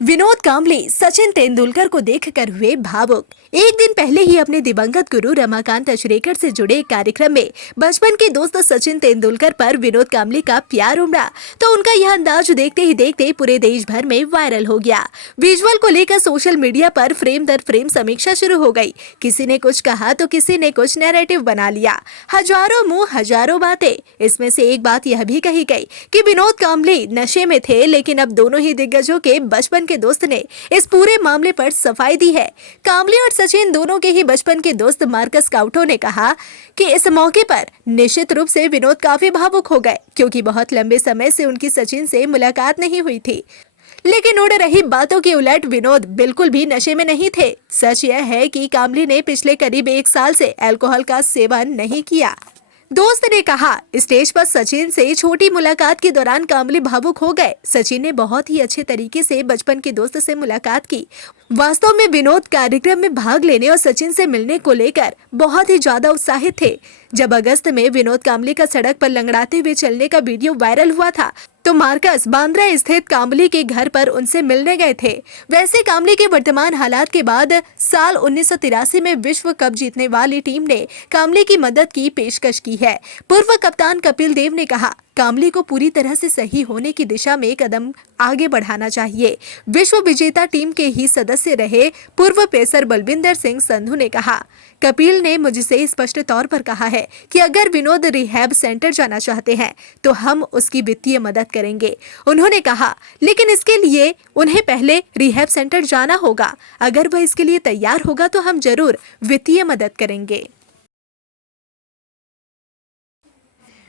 विनोद कांबले सचिन तेंदुलकर को देखकर हुए भावुक। एक दिन पहले ही अपने दिवंगत गुरु रमाकांत अचरेकर से जुड़े एक कार्यक्रम में बचपन के दोस्त सचिन तेंदुलकर पर विनोद कांबले का प्यार उमड़ा तो उनका यह अंदाज देखते ही देखते पूरे देश भर में वायरल हो गया। विजुअल को लेकर सोशल मीडिया पर फ्रेम दर फ्रेम समीक्षा शुरू हो गई। किसी ने कुछ कहा तो किसी ने कुछ नैरेटिव बना लिया। हजारों मुंह हजारों बातें। इसमें से एक बात यह भी कही गई कि विनोद कांबले नशे में थे, लेकिन अब दोनों ही दिग्गजों के बचपन के दोस्त ने इस पूरे मामले पर सफाई दी है। कांबले और सचिन दोनों के ही बचपन के दोस्त मार्कस काउटो ने कहा कि इस मौके पर निश्चित रूप से विनोद काफी भावुक हो गए, क्योंकि बहुत लंबे समय से उनकी सचिन से मुलाकात नहीं हुई थी। लेकिन उड़ रही बातों के उलट विनोद बिल्कुल भी नशे में नहीं थे। सच यह है कि कांबले ने पिछले करीब 1 साल से अल्कोहल का सेवन नहीं किया। दोस्त ने कहा, स्टेज पर सचिन से छोटी मुलाकात के दौरान कांबले भावुक हो गए। सचिन ने बहुत ही अच्छे तरीके से बचपन के दोस्त से मुलाकात की। वास्तव में विनोद कार्यक्रम में भाग लेने और सचिन से मिलने को लेकर बहुत ही ज्यादा उत्साहित थे। जब अगस्त में विनोद कांबले का सड़क पर लंगड़ाते हुए चलने का वीडियो वायरल हुआ था तो मार्कस बांद्रा स्थित कांबले के घर पर उनसे मिलने गए थे। वैसे कांबले के वर्तमान हालात के बाद साल 1983 में विश्व कप जीतने वाली टीम ने कांबले की मदद की पेशकश की है। पूर्व कप्तान कपिल देव ने कहा, कांबले को पूरी तरह से सही होने की दिशा में कदम आगे बढ़ाना चाहिए। विश्व विजेता टीम के ही सदस्य रहे पूर्व पेसर बलविंदर सिंह संधू ने कहा, कपिल ने मुझसे स्पष्ट तौर पर कहा है कि अगर विनोद रिहैब सेंटर जाना चाहते हैं तो हम उसकी वित्तीय मदद करेंगे। उन्होंने कहा, लेकिन इसके लिए उन्हें पहले रिहैब सेंटर जाना होगा। अगर वह इसके लिए तैयार होगा तो हम जरूर वित्तीय मदद करेंगे।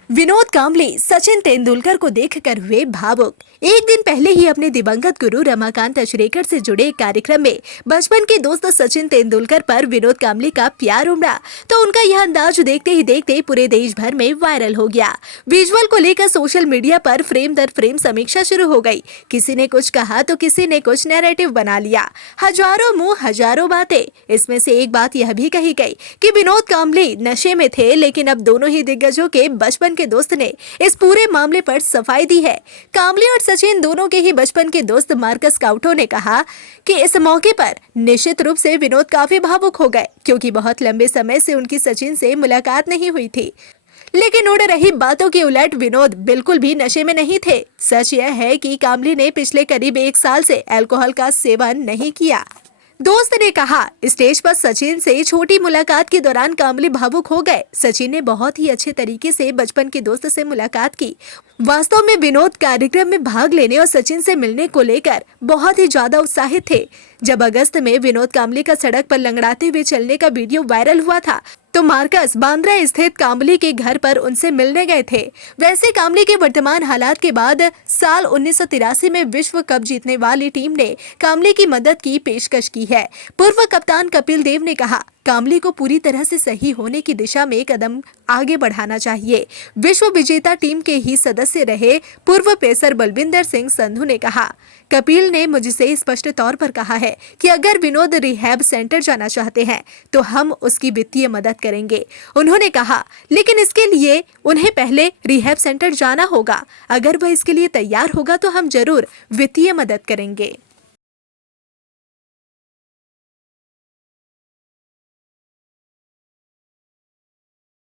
विनोद कांबले सचिन तेंदुलकर को देखकर हुए भावुक। एक दिन पहले ही अपने दिवंगत गुरु रमाकांत अचरेकर से जुड़े एक कार्यक्रम में बचपन के दोस्त सचिन तेंदुलकर पर विनोद कांबले का प्यार उमड़ा तो उनका यह अंदाज देखते ही देखते पूरे देश भर में वायरल हो गया। विजुअल को लेकर सोशल मीडिया पर फ्रेम दर फ्रेम समीक्षा शुरू हो गई। किसी ने कुछ कहा तो किसी ने कुछ नैरेटिव बना लिया। हजारों मुंह हजारों बातें। इसमें से एक बात यह भी कही गई कि विनोद कांबले नशे में थे, लेकिन अब दोनों ही दिग्गजों के बचपन के दोस्त ने इस पूरे मामले पर सफाई दी है। कांबले और सचिन दोनों के ही बचपन के दोस्त मार्कस काउटो ने कहा कि इस मौके पर निश्चित रूप से विनोद काफी भावुक हो गए, क्योंकि बहुत लंबे समय से उनकी सचिन से मुलाकात नहीं हुई थी। लेकिन उड़ रही बातों के उलट विनोद बिल्कुल भी नशे में नहीं थे। सच यह है कि कांबले ने पिछले करीब 1 साल से अल्कोहल का सेवन नहीं किया। दोस्त ने कहा, स्टेज पर सचिन से छोटी मुलाकात के दौरान कांबले भावुक हो गए। सचिन ने बहुत ही अच्छे तरीके से बचपन के दोस्त से मुलाकात की। वास्तव में विनोद कार्यक्रम में भाग लेने और सचिन से मिलने को लेकर बहुत ही ज्यादा उत्साहित थे। जब अगस्त में विनोद कांबले का सड़क पर लंगड़ाते हुए चलने का वीडियो वायरल हुआ था तो मार्कस बांद्रा स्थित कांबले के घर पर उनसे मिलने गए थे। वैसे कांबले के वर्तमान हालात के बाद साल 1983 में विश्व कप जीतने वाली टीम ने कांबले की मदद की पेशकश की है। पूर्व कप्तान कपिल देव ने कहा, कांबले को पूरी तरह से सही होने की दिशा में कदम आगे बढ़ाना चाहिए। विश्व विजेता टीम के ही सदस्य रहे पूर्व पेसर बलविंदर सिंह संधू ने कहा, कपिल ने मुझसे स्पष्ट तौर पर कहा है कि अगर विनोद रिहैब सेंटर जाना चाहते हैं तो हम उसकी वित्तीय मदद करेंगे। उन्होंने कहा, लेकिन इसके लिए उन्हें पहले रिहैब सेंटर जाना होगा। अगर वह इसके लिए तैयार होगा तो हम जरूर वित्तीय मदद करेंगे।